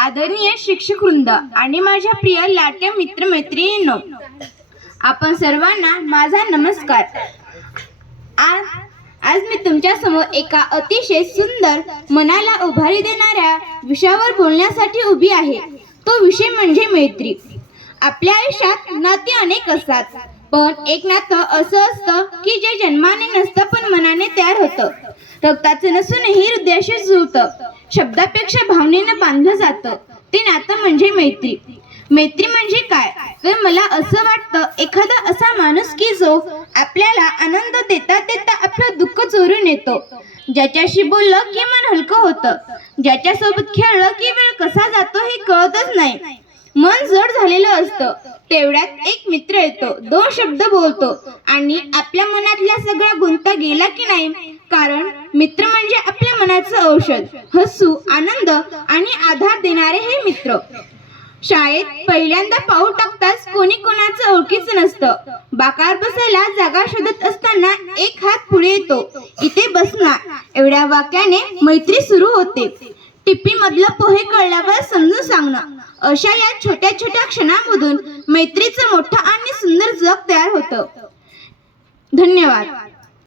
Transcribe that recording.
आदरणीय शिक्षक वृंद आणि माझ्या प्रिय लाट्या मित्रमैत्रिणींनो, आपण सर्वांना माझा नमस्कार। आज मी तुमच्या समोर एका अतिशय सुंदर, मनाला उभारी देणाऱ्या विषयावर बोलण्यासाठी उभी आहे। तो विषय म्हणजे मैत्री। आपल्या आयुष्यात नाती अनेक असतात, पण एक नातं असं असतं की जे जन्माने नसतं पण मनाने तयार होतं। रक्ताचं नसूनही हृदयाशी जुळतं, शब्दापेक्षा भावनेनं बांधलं जातं। ते नातं म्हणजे मैत्री। मैत्री म्हणजे काय तर मला असं वाटतं, एखादा असा माणूस की जो आपल्याला आनंद देता देता आपलं दुःख चोरून येतो, ज्याच्याशी बोललं की मन हलकं होतं, ज्याच्यासोबत खेळलं की वेळ कसा जातो हे कळतच नाही। मन जड झालेलं असतं, तेवढ्यात एक मित्र येतो, दोन शब्द बोलतो आणि आपल्या मनातला सगळा गुंता गेला की नाही। कारण मित्र म्हणजे आपल्या मनाचं औषध, हसू, आनंद आणि आधार देणारे हे मित्र। शाळेत पहिल्यांदा पाऊल टाकताच कोणी कोणाचं ओळखीचं नसतं। बाकावर बसायला जागा शोधत असताना एक हात पुढे येतो, इथे बसणार, एवढ्या वाक्याने मैत्री सुरू होते। टिफिन मधलं पोहे कळल्यावर समजून सांगणं, अशा या छोट्या छोट्या क्षणांमधून मैत्रीचं मोठं आणि सुंदर जग तयार होतं। धन्यवाद।